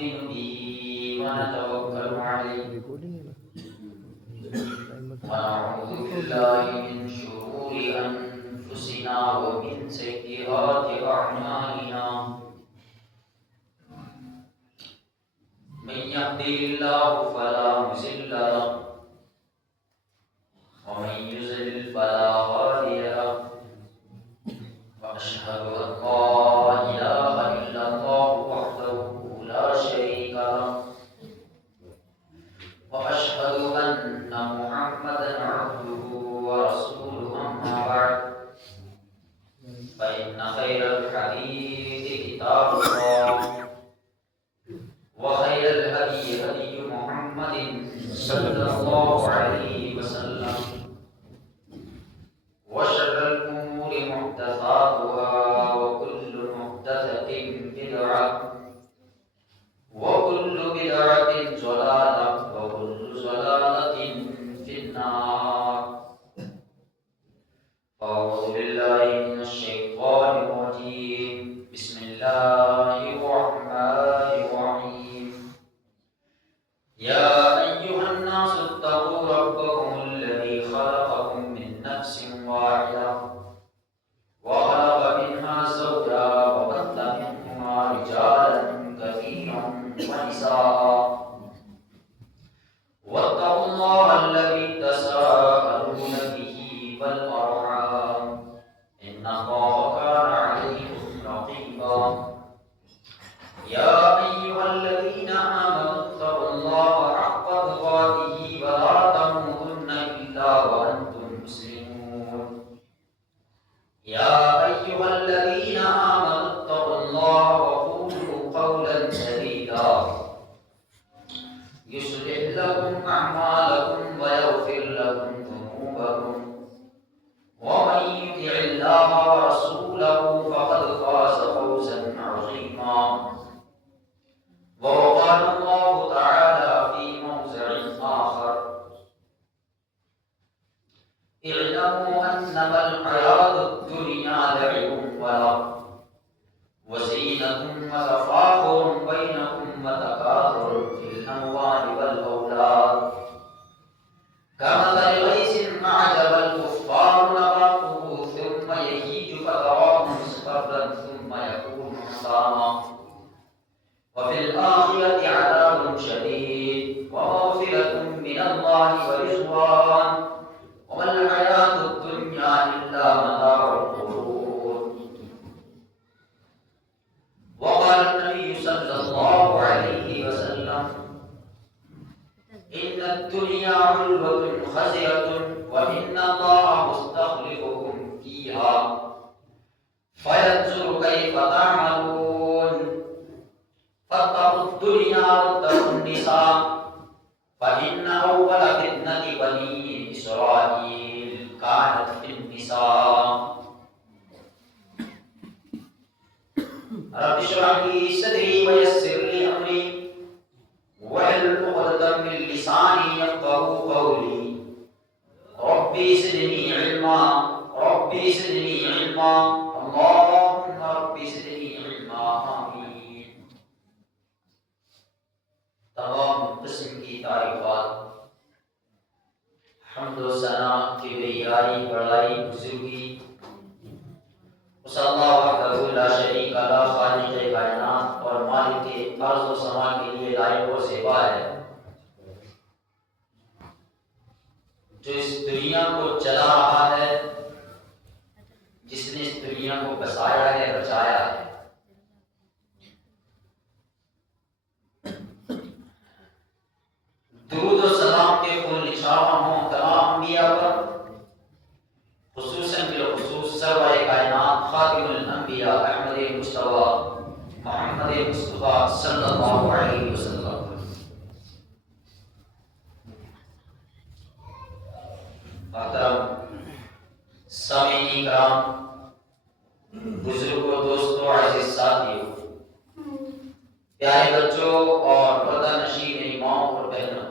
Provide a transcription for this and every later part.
نؤمن به ونتوكل عليه ونعوذ بالله من شرور أنفسنا ومن سيئات أعمالنا من يهده الله فلا مضل له ومن يضلل فلا هادي له وأشهد أن لا إله إلا الله وحده لا شريك له وأشهد أن محمدا عبده ورسوله أما بعد فإن خير الحديث كتاب الله وخير الهدي هدي محمد صلى الله عليه وسلم وشر الأمور محدثاتها وكل محدثة بدعة وكل بدعة ضلالة وكل ضلالة في النار. أعوذ بالله من الشيطان الرجيم. بسم الله الرحمن الرحيم. يا أيها الناس اتقوا ربكم الذي خلقكم من نفس واحدة وخلق منها زوجها وبث منهما رجالا كثيرا ونساء واتقوا الله الذي تساءلون به والأرحام إن الله كان عليكم رقيبا. يا أيها الذين آمنوا اتقوا الله حق تقاته ولا تموتن إلا وأنتم مسلمون. يا أيها الذين آمنوا اتقوا الله وقولوا قولا سديدا يصلح لكم أعمالكم ويغفر لكم ذنوبكم ومن يطع الله ورسوله فقد فاز فوزا عظيما. وقال الله تعالى في موضع آخر اعلموا أنما الحياة الدنيا لعب ولهو وزينة وتفاخر بينكم وتكاثر في الأموال والأولاد كمثل غيث أعجب الكفار نباته ثم يهيج فتراه مصفرا ثم يكون حطاما وفي الآخرة عذاب شديد ومغفرة من الله ورضوان وما الحياة الدنيا إلا متاع الغرور. وقال النبي صلى الله عليه وسلم إن الدنيا علوة خزية وإن الله مستخلفكم فيها فينظر كيف تعملون. فاتقوا الدنيا واتقوا النساء فإن أول فتنة بني إسرائيل كانت في النساء. رب اشرح لي صدري ويسر لي أمري واحلل عقدة من لساني يفقهوا قولي. ربي زدني علما ربي زدني علما اللهم ربي زدني علما آمين. تمام قسم کی تعریفات حمد و ثنا کبریائی بڑائی بزرگی اس اللہ وحدہ لا شریک لا خالق کائنات اور مالک ارض و سما کے لیے لائق و زیبا ہے جو اس دنیا کو چلا رہا ہے جس نے اس دنیا کو بسایا ہے بچایا ہے. درود و سلام کے خون نشانہ ہوں تمام انبیاء پر خصوصاً بالخصوص سرور کائنات خاتم الانبیاء احمد مصطفیٰ محمد مصطفیٰ صلی اللہ علیہ وسلم. محترم سامعین کرام، بزرگوں، دوستوں، عزیز ساتھیوں، پیارے بچوں اور پردہ نشین ماؤں اور بہنوں،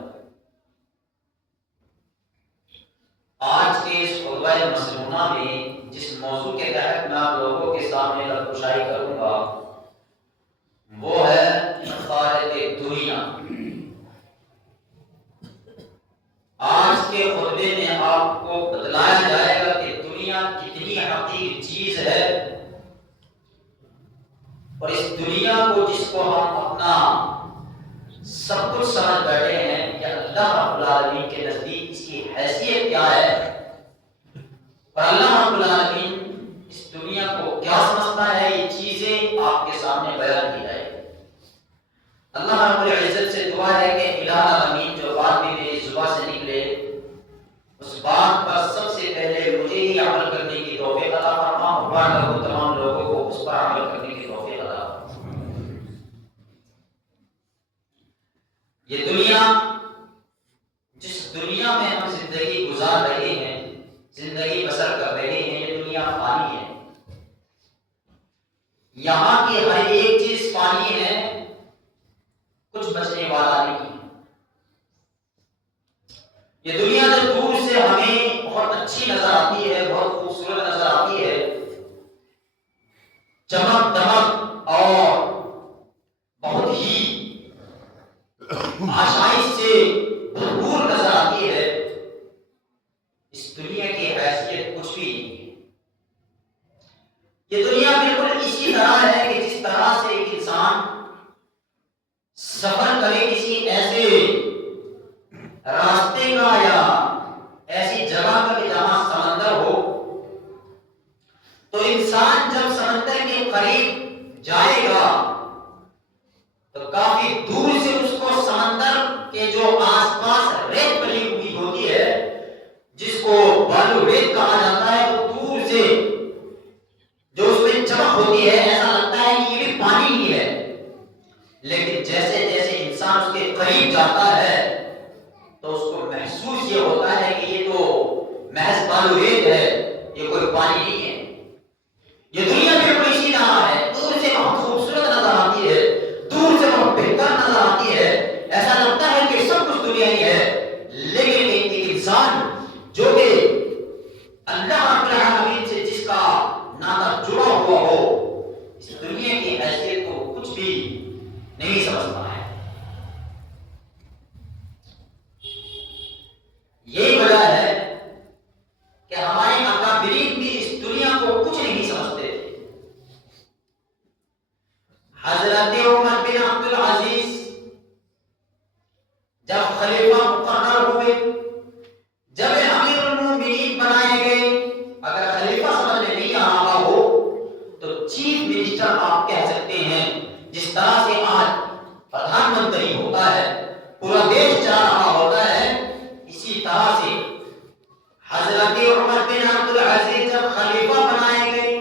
آج کے اس خطبہ مسنونہ میں جس موضوع کے تحت میں آپ لوگوں کے سامنے رد کشائی کروں گا وہ ہے خارج کو جس کو ہم اپنا سب کچھ سمجھ بیٹھے ہیں کہ اللہ رب العالمین کے نزدیک اس کی حیثیت کیا ہے اور اللہ رب العالمین اس دنیا کو کیا سمجھتا ہے، یہ چیزیں آپ کے سامنے بیان کی جائے۔ اللہ رب العزت سے دعا ہے کہ الہ العالمین جو بات بھی میری زبان سے نکلے اس بات پر سب سے پہلے مجھے ہی عمل کرنے کی توفیق عطا فرما اور تمام لوگوں کو اس پر عمل کرنے کی توفیق عطا فرما۔ یہ دنیا، جس دنیا میں ہم زندگی گزار رہے ہیں، زندگی بسر کر رہے ہیں، یہ دنیا فانی ہے۔ یہاں کی ہر ایک چیز فانی ہے، کچھ بچنے والا نہیں ہے۔ یہ دنیا جو دور سے ہمیں بہت اچھی نظر آتی ہے، بہت خوبصورت نظر آتی ہے، چمک دمک اور بہت ہی آشائش سے بھرپور نظر آتی ہے، اس دنیا کی حیثیت کچھ بھی نہیں ہے۔ یہ دنیا بالکل اسی طرح ہے کہ جس طرح سے ایک انسان سفر کرے کسی ایسے راستے کا یا ایسی جگہ کا کہ جہاں سمندر ہو، تو انسان جب سمندر کے قریب جائے گا تو کافی دور سے اس کو سمندر کے جو آس پاس ریت پڑی ہوئی ہوتی ہے، جس کو بالو ریت کہا جاتا ہے، تو دور سے جو اس میں چمک ہوتی ہے ایسا لگتا ہے کہ یہ بھی پانی ہی ہے۔ لیکن جیسے جیسے انسان اس کے قریب جاتا ہے تو اس کو محسوس یہ ہوتا ہے کہ یہ تو محض بالو ریت ہے، یہ کوئی پانی نہیں ہے۔ یہ دنیا بالکل اسی طرح ہے، دور سے بہت خوبصورت نظر آتی ہے، دور سے بہت بہتر نظر آتی ہے، ایسا لگتا ہے کہ سب کچھ دنیا ہی ہے۔ لیکن ایک انسان جو کہ اللہ رب العالمین سے جس کا ناطہ جڑا ہوا ہو، اس دنیا کی حیثیت کو کچھ بھی نہیں سمجھتا ہے۔ یہی وجہ ہے کہ ہمارے اکابرین بھی اس دنیا کو کچھ نہیں سمجھتے تھے۔ حضرت عمر بن عبد العزیز جب خلیفہ مقرر ہوئے، جب امیر المومنین بنائے گئے، اگر خلیفہ سمجھ میں نہیں آ رہا ہو تو چیف منسٹر آپ کہہ سکتے ہیں، جس طرح سے آج پردھان منتری ہوتا ہے، پورا دیش چلا رہا ہوتا ہے، اسی طرح سے حضرت عمر بن عبد العزیز جب خلیفہ بنائے گئے،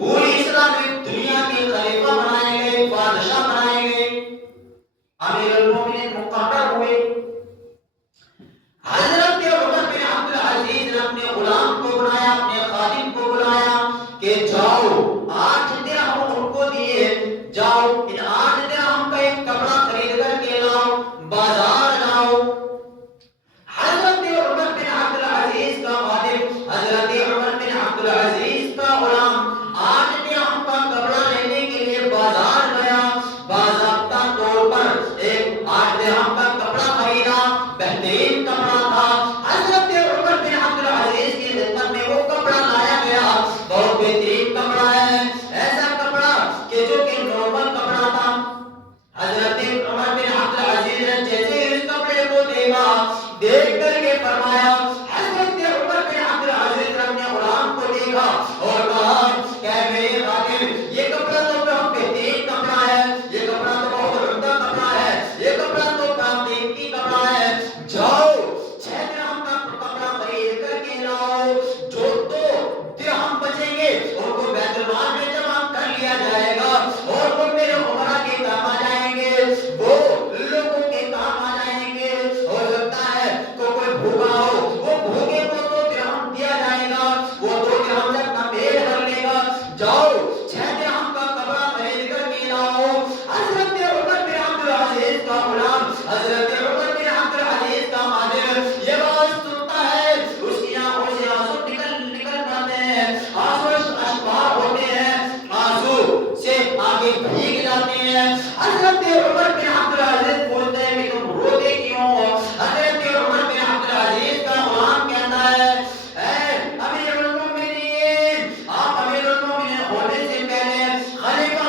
پوری اسلامی دنیا کے خلیفہ بنائے گئے، بادشاہ بنائے گئے، امیر المومنین مقرر ہوئے، حضرت عمر بن عبد العزیز نے اپنے غلام کو بلایا، اپنے خادم کو بلایا کہ جاؤ 8 درہم ان کو دیے، جاؤ ان 8 درہم کا ایک کپڑا خرید کر کے لاؤ، بازار جاؤ۔ حضرت عمر بن عبد العزیز کا خادم، حضرت عمر بن عبد العزیز کا غلام 8 درہم کا کپڑا لینے کے لیے بازار گیا، باضابطہ طور پر ایک 8 درہم کا کپڑا خریدا، بہترین کپڑا تھا۔ حضرت عمر بن عبد العزیز کی خدمت میں وہ کپڑا لایا گیا، بہت بہترین کپڑا ہے، ایسا کپڑا کہ جو کہ نارمل کپڑا تھا۔ حضرت عمر بن عبد العزیز نے جیسے اس کپڑے کو دیکھا، دیکھ کر کے فرمایا، حضرت عمر بن عبد العزیز نے اپنے غلام کو دیکھا اور کہا کہ میرے خادم، یہ کپڑا تو بہت بہترین کپڑا ہے، یہ کپڑا تو بہت عمدہ کپڑا ہے، یہ کپڑا تو بہت قیمتی کپڑا ہے، جاؤ 6 درہم کا کپڑا خرید کر کے لاؤ، جو 2 درہم بچیں گے ان کو بیت المال میں جمع کر لیا جائے گا اور وہ میرے عمرہ کے کام آ جائیں گے، وہ لوگوں کے کام آ جائیں گے۔ ہو سکتا ہے تو کوئی بھوکا ہو، وہ بھوکے کو 2 درہم دیا جائے گا، وہ 2 درہم سے اپنا پیٹ بھر لے گا، جاؤ 6 درہم کا کپڑا خرید کر کے لاؤ۔ حضرت عمر بن عبد العزیز کا غلام، حضرت عمر بن عبد العزیز کا خادم یہ بات سنتا ہے، اس کی آنکھوں سے آنسو نکل پڑتے ہیں، آنسو اشبار ہوتے ہیں، آنسو سے آگے بھیگ جاتے ہیں۔ حضرت عمر بن عبد العزیز پوچھتے ہیں کہ تم روتے کیوں ہو؟ حضرت عمر بن عبد العزیز کا غلام کہتا ہے، اے امیر المومنین، آپ امیر المومنین ہونے سے پہلے خلیفہ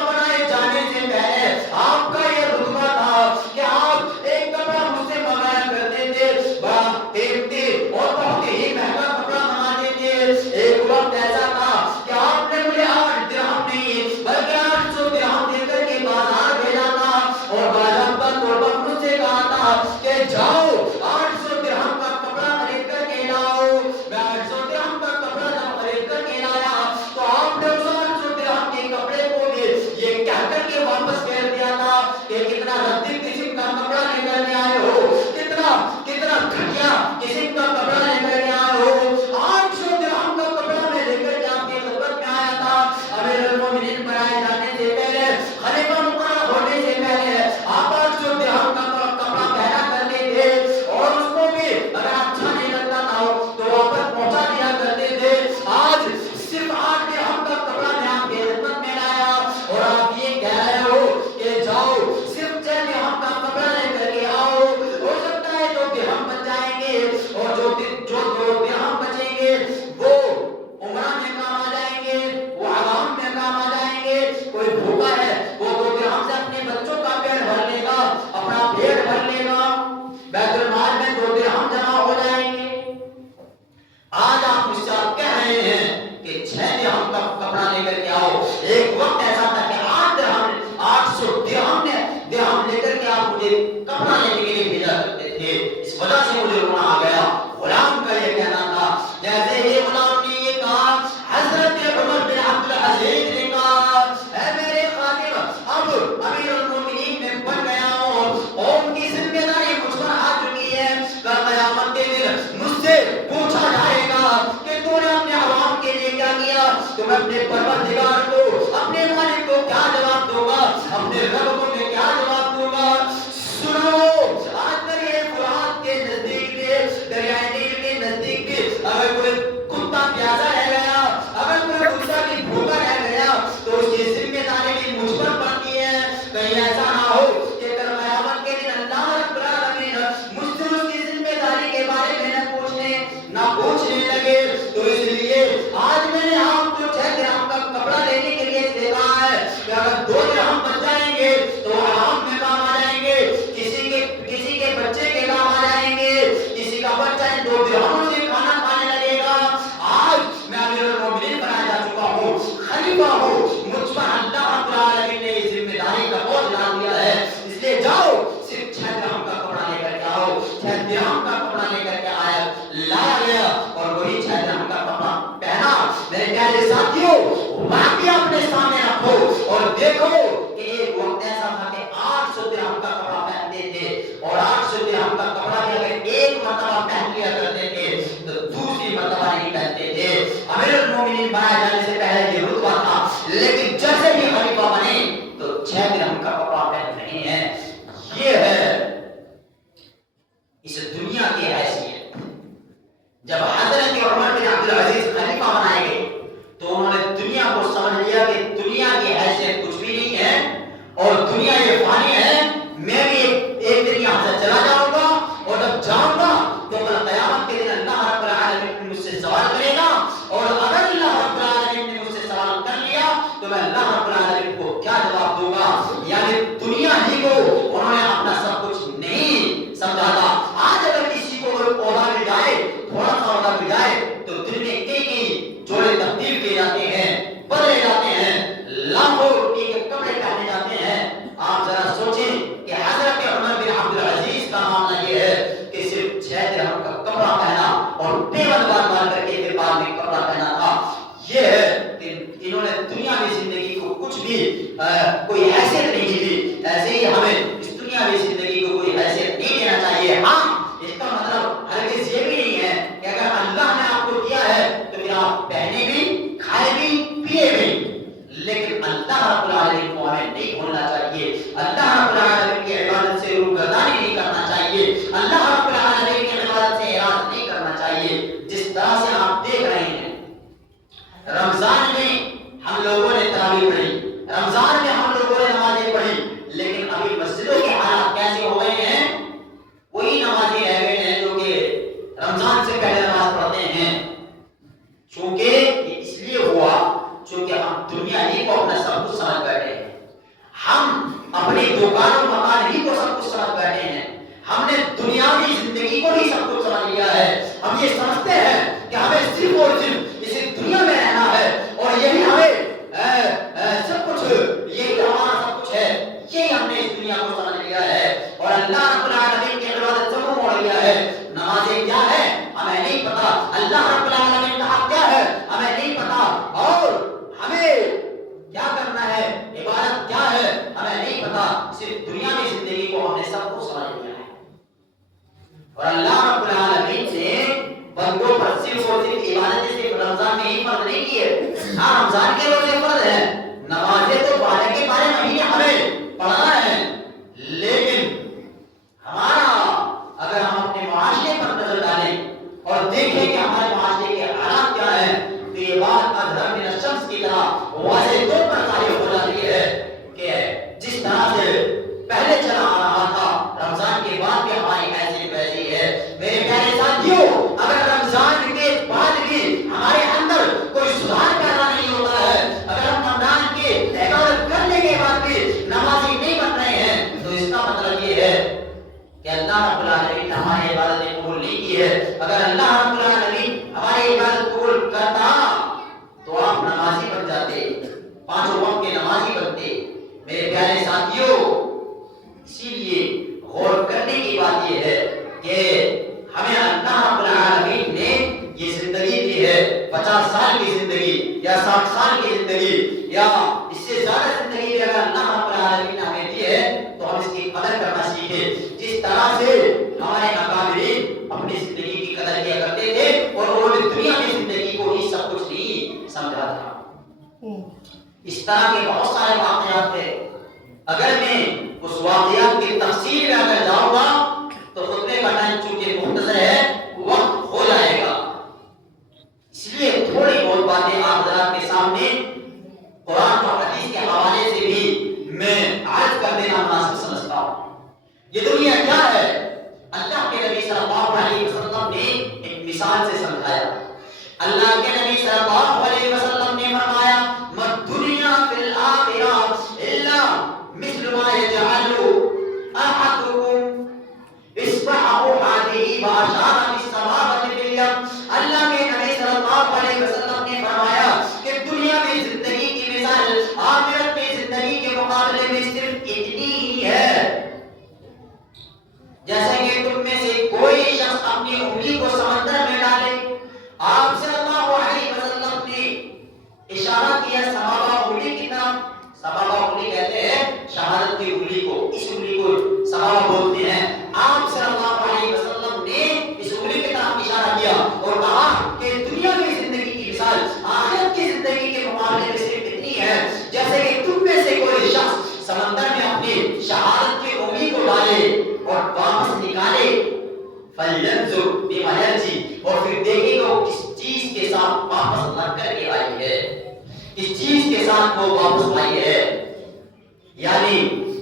کوئی حیثیت نہیں دی، ایسے ہی ہمیں اس دنیاوی زندگی کو کوئی حیثیت نہیں دینا چاہیے۔ ہاں اس کا مطلب ہرگز یہ بھی نہیں ہے کہ اگر اللہ نے آپ کو دیا ہے تو پھر آپ پہنے بھی، کھائے بھی، پیے بھی، لیکن اللہ رب العالمین کو ہمیں نہیں بھولنا چاہیے، اللہ رب العالمین کی عبادت سے روگردانی نہیں کرنا چاہیے، اللہ رب العالمین کی عبادت سے اعراض نہیں کرنا چاہیے۔ جس طرح سے آپ دیکھ رہے ہیں رمضان میں ہم لوگوں نے تراویح پڑھی، رمضان میں ہم لوگوں نے نمازیں پڑھی، لیکن ابھی مسجدوں کے حالات کیسے ہو گئے ہیں؟ وہی نمازی رہ گئے ہیں جو کہ رمضان سے پہلے نماز پڑھتے ہیں۔ چونکہ یہ اس لیے ہوا چونکہ ہم دنیا ہی کو اپنا سب کچھ سمجھ بیٹھے ہیں، ہم اپنی دکان و مکان ہی کو سب کچھ سمجھ بیٹھے ہیں، ہم نے دنیاوی زندگی کو ہی سب کچھ سمجھ لیا ہے۔ ہم یہ سمجھتے ہیں کہ ہمیں صرف اور صرف اسی دنیا میں رہنا ہے اور یہی ہمیں سب کچھ، یہی ہمارا سب کچھ ہے، یہی ہم نے اس دنیا کو سمجھ لیا ہے اور اللہ رب العالمین کی عبادت سے منہ موڑ لیا ہے۔ نمازیں کیا ہے ہمیں نہیں پتا، اللہ رب العالمین کا حق کیا ہے ہمیں نہیں پتا، اور ہمیں کیا کرنا ہے، عبادت کیا ہے ہمیں نہیں پتا، صرف دنیا کی زندگی کو ہم نے سب کو سمجھ لیا ہے۔ اور اللہ رب العالمین نے بندوں پر صرف اور صرف عبادت صرف رمضان میں ہی فرض نہیں کی ہے، ہاں رمضان کے روزے فرض ہیں، نمازیں تو بارہ کے بارہ مہینے ہمیں پڑھنا ہے، لیکن ہمارا اگر ہم اپنے معاشرے پر نظر ڈالیں اور دیکھیں کہ ہمارے معاشرے کے حالات کیا ہیں تو یہ بات اظہر من الشمس کی طرح واضح طور پر ظاہر ہو جاتی ہے کہ جس طرح سے پہلے چلا آ رہا تھا رمضان کے بعد بھی ہماری حیثیت ویسی ہے۔ میرے پیارے ساتھیوں، اگر رمضان کے بعد بھی ہمارے اندر کوئی سدھار پیدا نہیں ہوتا ہے، اگر ہم رمضان کے عبادت کرنے کے بعد بھی نمازی نہیں بن رہے ہیں تو اس کا مطلب یہ ہے کہ اللہ رب العالمین نے ہماری عبادتیں قبول نہیں کی ہے۔ اگر اللہ رب العالمین ہماری عبادت قبول کرتا تو آپ نمازی بن جاتے، پانچوں وقت کے نمازی بنتے۔ میرے پیارے ساتھیوں، اسی لیے غور کرنے کی بات یہ ہے کہ ہمیں اللہ رب العالمین نے یہ زندگی دی ہے، 50 سال کی زندگی یا 60 سال کی زندگی یا اس سے زیادہ زندگی اگر اللہ رب العالمین نے ہمیں دی ہے تو ہم اس کی قدر کرنا سیکھیں۔ جس طرح سے ہمارے اکابرین اپنی زندگی کی قدر کیا کرتے تھے اور انہوں نے دنیا کی زندگی کو ہی سب کچھ نہیں سمجھا تھا، اس طرح کے بہت سارے واقعات تھے۔ اگر میں اس واقعات کی تفصیل میں اگر جاؤں گا تو خطبے کا ٹائم چونکہ مختصر ہے وقت ہو جائے گا، اس لیے تھوڑی بہت باتیں آپ حضرات کے سامنے قرآن اور حدیث کے حوالے سے بھی میں عرض کر دینا مناسب سمجھتا ہوں۔ یہ دنیا کیا ہے؟ اللہ کے نبی صلی اللہ علیہ وسلم نے ایک مثال سے سمجھایا۔ اللہ کے نبی صلی اللہ علیہ وسلم نے فرمایا مَدُّنْيَا فِي الْآخِرَةِ إِلَّا مِثْلُ مَا يَجْعَلُ أَحَدُكُمْ إِصْبَعَهُ هَٰذِهِ وَأَشَارَ بِالسَّبَابَةِ بِالْيَمِينِ۔ اللہ کے نبی صلی اللہ علیہ وسلم نے فرمایا کہ دنیا میں زندگی کی مثال آخرت میں زندگی کے مقابلے میں صرف اتنی ہی ہے جیسے کہ تم میں سے کوئی شخص اپنی انگلی کو سمندر میں ڈالے۔ آپ صلی اللہ علیہ وسلم نے اشارہ کیا سبابہ انگلی کی طرف، سبابہ انگلی کہتے ہیں شہادت کی انگلی کو، اس انگلی کو سبابہ بولتے ہیں۔ آپ صلی اللہ علیہ وسلم نے اس انگلی کی طرف اشارہ کیا اور کہا کہ دنیا کی زندگی کی مثال آخرت کی زندگی کے مقابلے میں صرف اتنی ہے جیسے کہ تم میں سے کوئی شخص سمندر میں اپنی شہادت کی انگلی کو ڈالے اور واپس نکالے، فَلْيَنْظُرْ بِمَا يَرْجِعُ، اور پھر دیکھے کہ وہ کس چیز کے ساتھ واپس لگ کر کے آئی ہے، کس چیز کے ساتھ وہ واپس آئی ہے۔ یعنی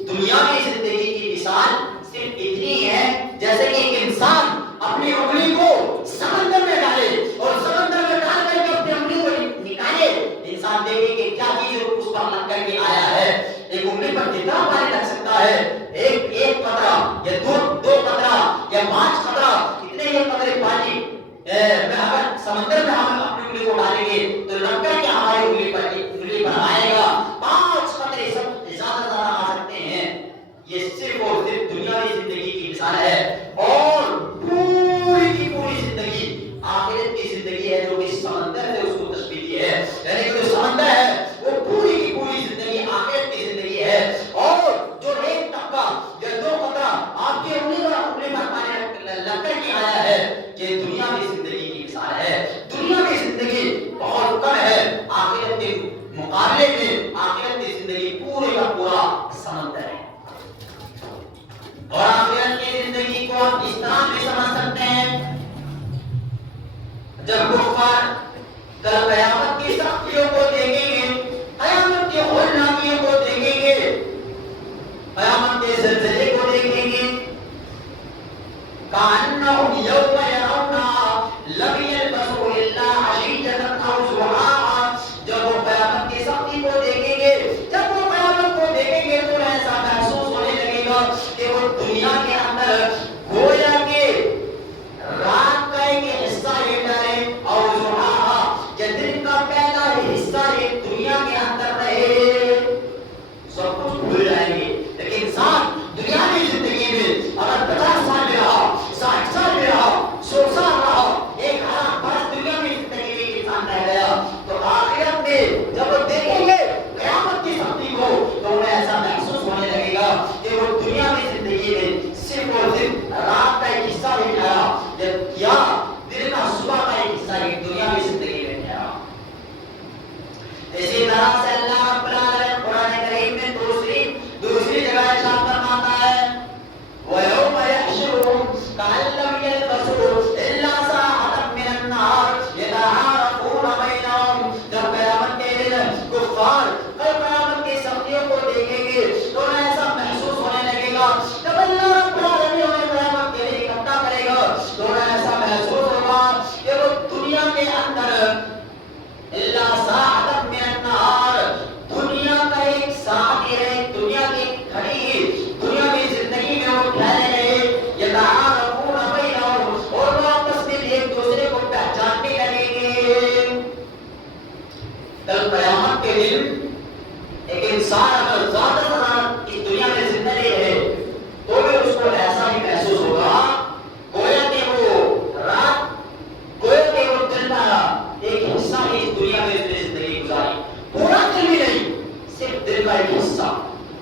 دنیا کی زندگی کی مثال صرف اتنی ہے جیسے کہ ایک انسان اپنی انگلی کو سمندر میں ڈالے اور سمندر میں ڈال کر کے اپنی انگلی کو نکالے، انسان دیکھے کہ کیا چیز اس پر لگ کر کے آیا ہے۔ ایک انگلی پر کتنا پانی لگ سکتا ہے؟ ایک قطرہ یا دو قطرہ یا 5 قطرہ، کتنے یہ قطرے پانی میں اگر سمندر میں ہم اپنی انگلی کو ڈالیں گے تو لگ کر کے ہماری انگلی پر آئے گا، 5 قطرے سب زیادہ آ سکتے ہیں۔ یہ صرف اور صرف دنیاوی زندگی کی مثال ہے، اور پوری کی پوری زندگی آخرت کی زندگی ہے جو کہ سمندر سے اس کو تشبیہ دی ہے۔ یعنی کہ جو سمندر ہے وہ پوری کی پوری زندگی آخرت کی زندگی ہے،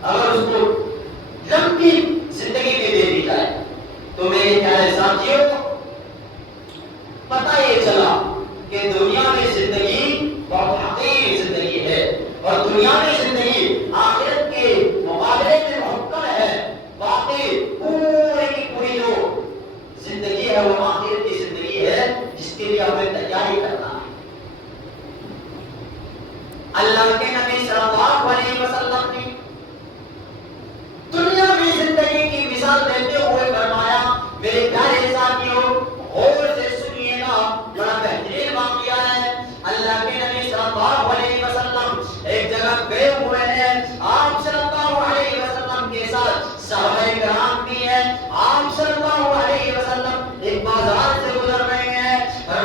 اگر اس کو لمبی زندگی میں دے دی جائے تو میرے پیارے ساتھیوں پتہ یہ چلا کہ دنیا میں زندگی بہت حقیر زندگی ہے اور دنیا میں زندگی آخرت کے مقابلے میں بہت کم ہے. باقی پوری کی پوری جو زندگی ہے وہ آخرت کی زندگی ہے جس کے لیے ہمیں تیاری کرنا ہے. اللہ کے نبی صلی اللہ علیہ وسلم نے دنیا میں زندگی کی مثال دیتے ہوئے فرمایا میرے پیارے ساتھیوں غور سے سنیے گا بڑا بہترین واقعہ ہے. اللہ کے نبی صلی اللہ علیہ وسلم ایک جگہ گئے ہوئے ہیں. آپ صلی اللہ علیہ وسلم کے ساتھ صحابہ کرام بھی ہیں. آپ صلی اللہ علیہ وسلم ایک بازار سے گزر رہے ہیں.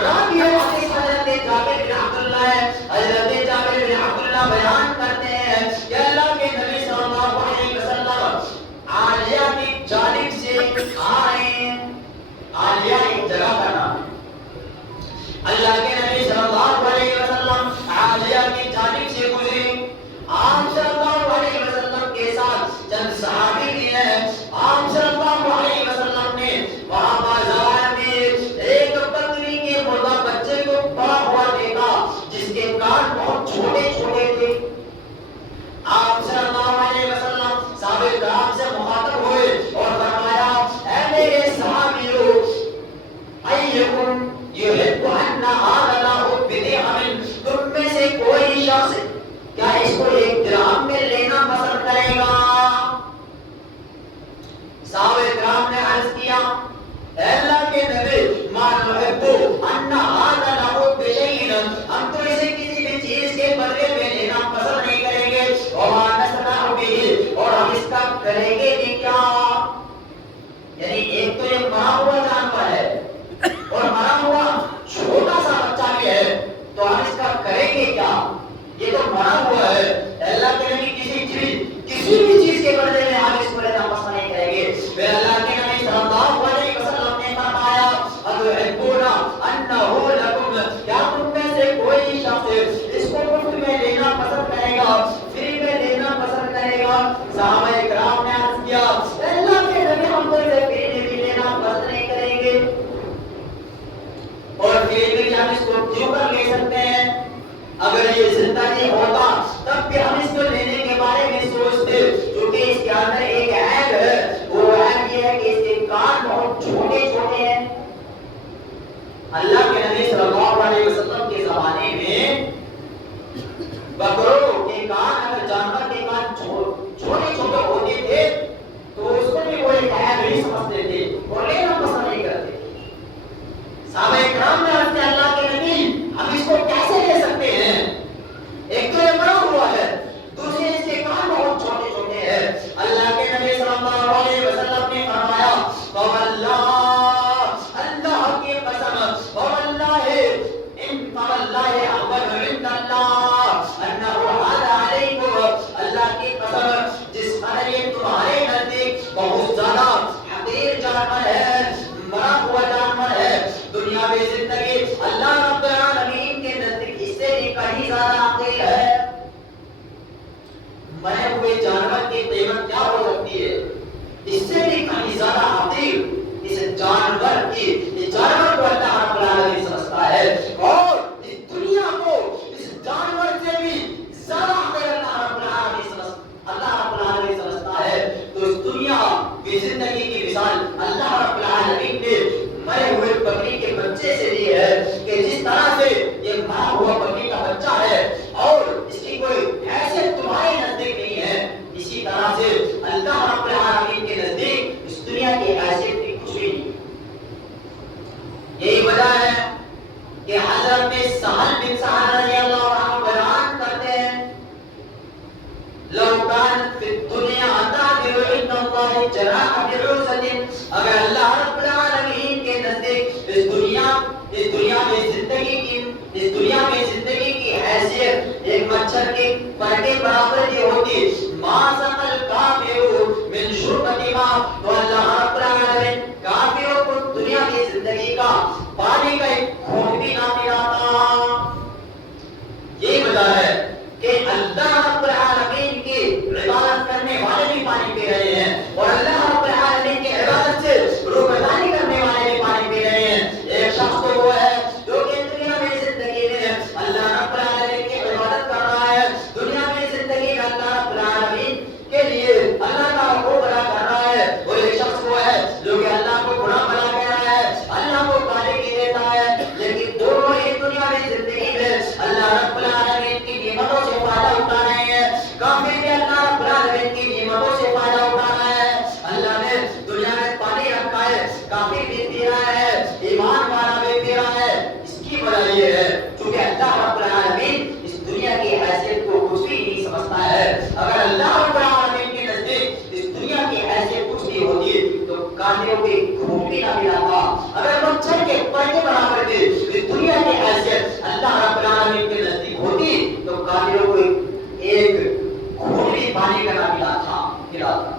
راوی حدیث حضرت جابر بن عبداللہ ہے. حضرت جابر بن عبداللہ بیان کرتے ہیں کہ اللہ کے نبی صلی اللہ علیہ وسلم عالیہ کی جانب سے آئے. عالیہ ایک جگہ کا نام ہے. اللہ کے نبی صلی اللہ علیہ وسلم عالیہ کی جانب سے گزرے. آپ صلی اللہ علیہ وسلم کے ساتھ چند صحابی بھی ہیں. آپ صلی اللہ علیہ وسلم نے وہاں بازار میں ایک بکری کے مردہ بچے کو پڑا ہوا دیکھا جس کے کان بہت چھوٹے چھوٹے تھے. آپ صلی اللہ علیہ وسلم صحابہ کرام سے مخاطب ہوئے اور فرمایا اے میرے صحابیوں ایکم یحب ان هذا له بدرهم تم میں سے کوئی شخص کیا اس کو ایک درہم میں لینا پسند کرے گا؟ صحابہ کرام نے عرض کیا اے اللہ کے نبی ما نحب ان هذا له بشيء ہم تو اسے کسی بھی چیز کے بدلے میں لینا پسند نہیں کریں گے. وما نصنع به اور ہم اس کا کریں گے بھی کیا؟ یعنی ایک تو یہ مرا ہوا جانور ہے اور مرا ہوا چھوٹا سا بچہ بھی ہے تو ہم اس کا کریں گے کیا؟ یہ تو مرا ہوا ہے. اللہ کے نبی کسی بھی چیز کے بدلے میں ہم اس کو لینا پسند نہیں کریں گے. پھر اللہ کے نبی صلی اللہ علیہ وسلم نے فرمایا اتحبون انه لکم کیا تم میں سے کوئی شخص اس کو مفت میں لینا پسند کرے گا فری میں لینا پسند کرے گا؟ صحابہ کرام نے عرض کیا اللہ کے نبی ہم تو اسے فری میں بھی لینا پسند نہیں کریں گے. اور پھر بھی ہم اس کو کیوں کر لے سکتے ہیں؟ اگر یہ زندہ نہیں ہوتا تب بھی ہم اس کو لینے کے بارے میں سوچتے کیونکہ اس کے اندر ایک عیب ہے. وہ عیب یہ ہے کہ اس کے کان بہت چھوٹے چھوٹے ہیں. اللہ کے نبی صلی اللہ علیہ وسلم کے زمانے میں بکروں کے کان اگر جانور کے کان چھوٹے چھوٹے ہوتے تھے تو اس کو بھی وہ ایک عیب نہیں سمجھتے تھے اور لینا پسند نہیں کرتے. صحابہ کرام نے عرض کیا اللہ کے نبی ہم اس کو کیسے لے سکتے ہیں؟ ایک تو یہ مرا ہوا ہے دوسرے اس کے کان بہت چھوٹے چھوٹے ہیں. اللہ کے نبی صلی اللہ علیہ وسلم نے فرمایا اللہ کی قسم واللہ احمد عند اللہ انہ هذا علیکم اللہ کی قسم جس قدر یہ تمہارے نزدیک بہت زیادہ حقیر جانور ہے مرا ہوا جانور ہے دنیا میں زندگی اللہ رب العالمین کے نزدیک اس سے بھی کہیں زیادہ حقیر ہے. مرے ہوئے جانور کی قیمت کیا ہو سکتی ہے؟ اس سے بھی کہیں زیادہ حقیر اس جانور کی. اس جانور کو اللہ رب العالمین سمجھتا ہے اور اس دنیا کو اس جانور سے بھی زیادہ حقیر اللہ رب العالمین سمجھتا ہے. تو اس دنیا کی زندگی کی مثال اللہ رب العالمین نے مرے ہوئے بکری کے بچے سے دی ہے کہ جس طرح سے یہ مرا ہوا بکری کا بچہ ہے اور اس کی کوئی حیثیت تمہارے نزدیک نہیں ہے اسی طرح سے اللہ رب العالمین کے نزدیک اس دنیا کی حیثیت بھی کچھ بھی نہیں. یہی وجہ ہے کہ حضرت سہل بن سعد رضی اللہ عنہ بیان کرتے ہیں لو كانت في الدنيا تعدل عند الله جناح بعوضة اگر اللہ رب العالمین کے نزدیک اس دنیا میں زندگی کی حیثیت ایک مچھر کے پر کے برابر کی ہوتی ما سقل کافر من شربت ماء تو اللہ رب العالمین کافروں کو دنیا کی زندگی کا پانی کا ایک گھونٹ بھی نہ پلاتا. یہی وجہ ہے کہ اللہ رب العالمین کی عبادت کرنے والے کھلاتا.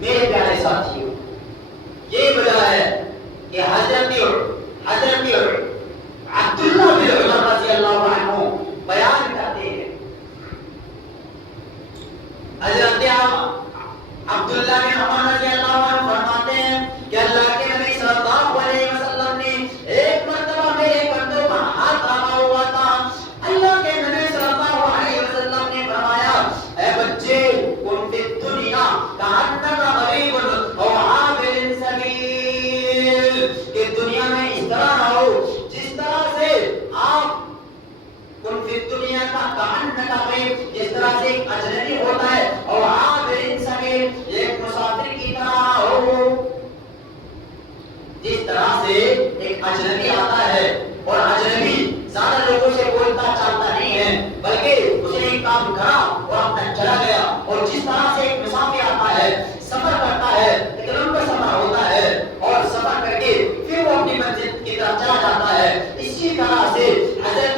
میرے پیارے ساتھیوں، یہ وجہ ہے کہ حضرت عبداللہ بن عمر رضی اللہ عنہ بیان کرتے ہیں. حضرت عبداللہ بن عمر رضی اللہ عنہ فرماتے ہیں کہ اللہ کے نبی صلی اللہ علیہ وسلم نے ایک مرتبہ میرے کندھوں پر ہاتھ رکھا ہوا تھا. اللہ کے نبی صلی اللہ علیہ وسلم نے فرمایا، اے بچے، کن فی الدنیا کأنک غریب او عابر سبیل، کہ دنیا میں اس طرح رہو جس طرح سے آپ کن فی الدنیا کأنک غریب، جس طرح سے ایک اجنبی ہوتا ہے، او عابر سبیل، ایک مسافر کی طرح ہو. جس طرح سے ایک اجنبی آتا ہے اور اجنبی زیادہ لوگوں سے بولتا چالتا نہیں ہے، بلکہ اس نے ایک کام کرا اور اپنا چلا گیا. اور جس طرح سے ایک مسافر آتا ہے، سفر کرتا ہے، ایک لمبا سفر ہوتا ہے اور سفر کر کے پھر وہ اپنی منزل کی طرف چلا جاتا ہے، اسی طرح سے حضرت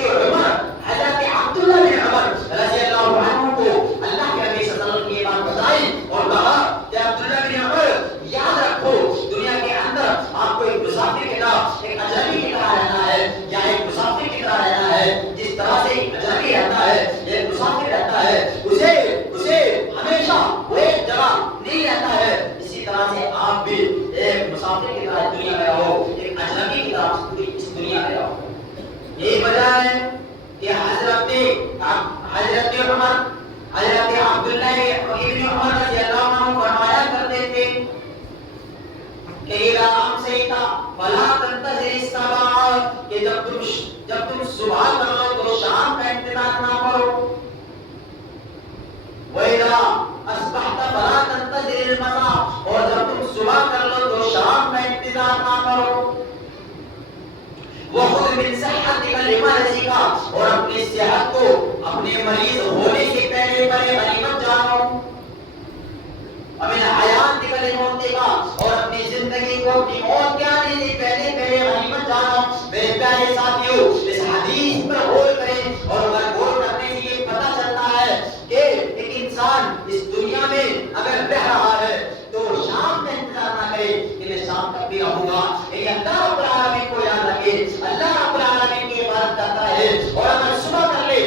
عبداللہ بن عمر رضی اللہ عنہ کو اللہ کے نبی صلی اللہ علیہ وسلم نے یہ بات بتائی اور کہا کہ عبداللہ بن عمر، یاد رکھو، دنیا کے اندر آپ کو ایک مسافر کی طرح، ایک اجنبی کی طرح رہنا ہے، یا ایک مسافر کی طرح رہنا ہے. جس طرح سے ایک اجنبی رہتا ہے، ایک مسافر رہتا ہے، اسے ہمیشہ وہ ایک جگہ نہیں رہتا ہے، اسی طرح سے آپ بھی ایک مسافر کی طرح دنیا میں رہو، ایک اجنبی کی طرح اس دنیا میں رہو. یہی وجہ ہے کہ حضرت عبداللہ ابن عمر رضی اللہ عنہ فرمایا کرتے تھے کہ اذا امسیت فلا تنتظر الصباح، کہ جب تم صبح کر لو تو شام کا انتظار نہ کرو. وَإِذَا أَصْبَحْتَ فَلَا تَنْتَظِرِ الْمَسَاءَ، اور جب تم صبح کر لو تو شام کا انتظار نہ کرو. وَخُذْ مِنْ صِحَّتِكَ لِمَرَضِكَ، اور اپنی صحت کو اپنے مریض ہونے سے پہلے غنیمت جانو. وَمِنْ حَيَاتِكَ لِمَوْتِكَ، اور اپنی زندگی کو اپنی موت کے آنے سے پہلے غنیمت جانو. میرے پیارے ساتھیوں، اس حدیث پر غور کریں، اور اگر غور کرنے سے یہ پتہ چلتا ہے کہ ایک انسان اس دنیا میں اگر رہ رہا ہے تو شام کا انتظار نہ کرے کہ میں شام تک بھی رہوں گا. اللہ رب العالمین کو یاد رکھے، اللہ رب العالمین کی عبادت کرتا ہے، اور اگر صبح کر لے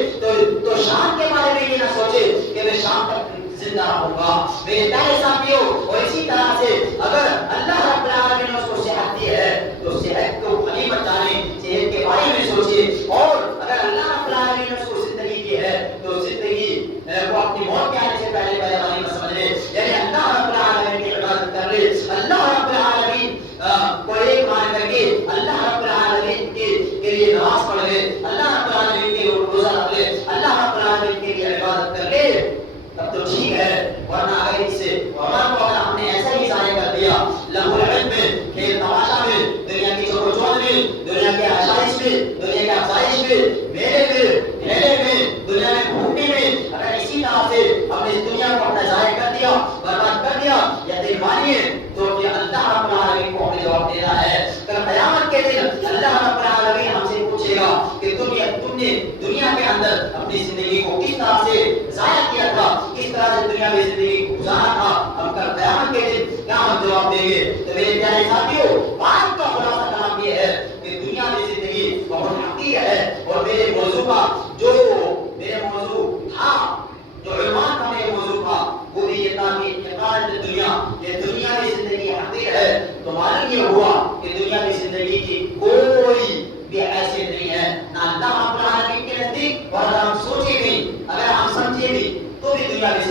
تو شام کے بارے میں یہ نہ سوچے کہ میں شام تک زندہ رہوں گا. میرے پیارے ساتھیوں، اور اسی طرح سے اگر اللہ رب العالمین نے اس کو صحت دی ہے تو صحت کو غنیمت جانے، صحت کے بارے میں سوچے. اور اگر اللہ رب العالمین نے اس کو زندگی دی ہے تو زندگی کو اپنی موت کے آنے سے پہلے غنیمت سمجھ لے، یعنی اللہ رب العالمین کی عبادت کر لے. اللہ رب العالمین کو ایک مان کر کے اللہ رب العالمین کے لیے نماز پڑھ لے، اللہ رب العالمین کے روزہ رکھ لے، اللہ رب العالمین کے لیے عبادت کر لے، تب تو ٹھیک ہے. ورنہ اگر اس سے عمر کو اگر ہم نے ایسا ہی ضائع کر دیا، لہو العلم میں، کھیل تماشا میں، دنیا کی چوک و چوند میں، دنیا کے آشائش میں، دنیا کے افزائش میں، میلے میں، ڈھیلے میں، دنیا میں گھومنے میں، اگر اسی طرح سے ہم نے اس دنیا کو اپنا ضائع کر دیا، برباد کر دیا، یقین مانیے تو کہ اللہ رب العالمین کو ہمیں جواب دینا ہے. کل قیامت کے دن اللہ رب العالمین ہم سے پوچھے گا کہ تم نے دنیا کے اندر اپنی زندگی کو کس طرح سے ضائع کیا تھا، کس طرح سے دنیا میں زندگی کو گزارا تھا. ہم کل قیامت کے دن کیا ہم جواب دیں گے؟ تو میرے پیارے ساتھیوں، بات کا خلاصہ کلام یہ ہے کہ دنیا میں زندگی بہت حقیر ہے. اور میرے موضوع کا جو تھا، جو عنوان کا میرے موضوع کا، وہ بھی یہ تھا کہ دنیا، یہ دنیا میں زندگی حقیر ہے. تو معلوم یہ ہوا کہ دنیا میں زندگی کی کوئی بھی حیثیت نہیں ہے، نہ اللہ رب العالمین کے نزدیک، اور اگر ہم سوچے بھی، اگر ہم سمجھے بھی تو بھی دنیا میں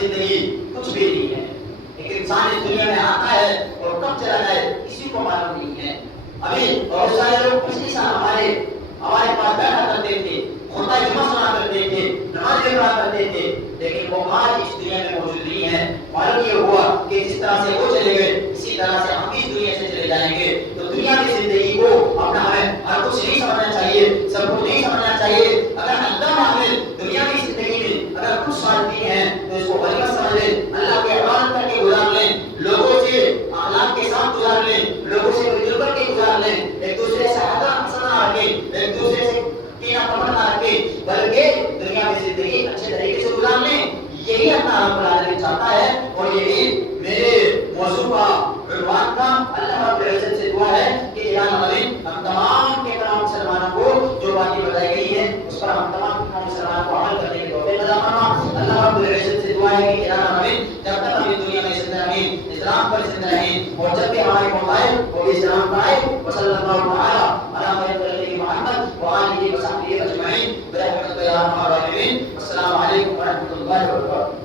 زندگی کچھ بھی نہیں ہے. ایک انسان اس دنیا میں آتا ہے اور کب چلا جائے کسی کو معلوم نہیں ہے. ابھی بہت سارے لوگ پچھلی سال ہمارے پاس بیٹھا کرتے تھے، خطبہ جمعہ سنا کرتے تھے، نماز پڑھا کرتے تھے، لیکن وہ آج اس دنیا میں موجود نہیں ہے. معلوم یہ ہوا کہ جس طرح سے وہ چلے گئے اسی طرح سے ہم اس دنیا سے چلے جائیں گے. تو دنیا کی زندگی کو اپنا ہمیں ہر کچھ نہیں سمجھنا چاہیے، سب کو نہیں سمجھنا چاہیے. اگر اللہ نے ہمیں دنیا کی زندگی میں اگر کچھ سال دیے ہیں تو اس کو غنیمت سمجھ لیں، اللہ کی عبادت کر کے گزار لیں، لوگوں سے اخلاق کے ساتھ گزار لیں، لوگوں سے مل کر کے گزار لیں، ایک دوسرے سے حسد نہ رکھیں، ایک دوسرے سے کینہ کپٹ نہ رکھیں، بلکہ دنیا میں زندگی اچھے طریقے سے گزار لیں. اللہ رب العالمین چاہتا ہے. اور یہی میرے موضوع کا عنوان تھا. اللہ رب العزت سے دعا ہے کہ الہ العالمین ہم تمام کے تمام مسلمانوں کو جو باتیں بتائی گئی ہیں اس پر ہم تمام مسلمانوں کو عمل کرنے کی توفیق عطا فرما. اللہ رب العزت سے دعا ہے کہ الہ العالمین جب تک ہم دنیا میں زندہ رہیں اسلام پر زندہ رہیں اور جب بھی ہماری موت آئے وہ بھی اسلام پر آئے. وصلی اللہ تعالی علی خیر محمد وآلہ وصحبہ اجمعین برحمتک یا ارحم الراحمین. السلام علیکم ورحمۃ اللہ وبرکاتہ.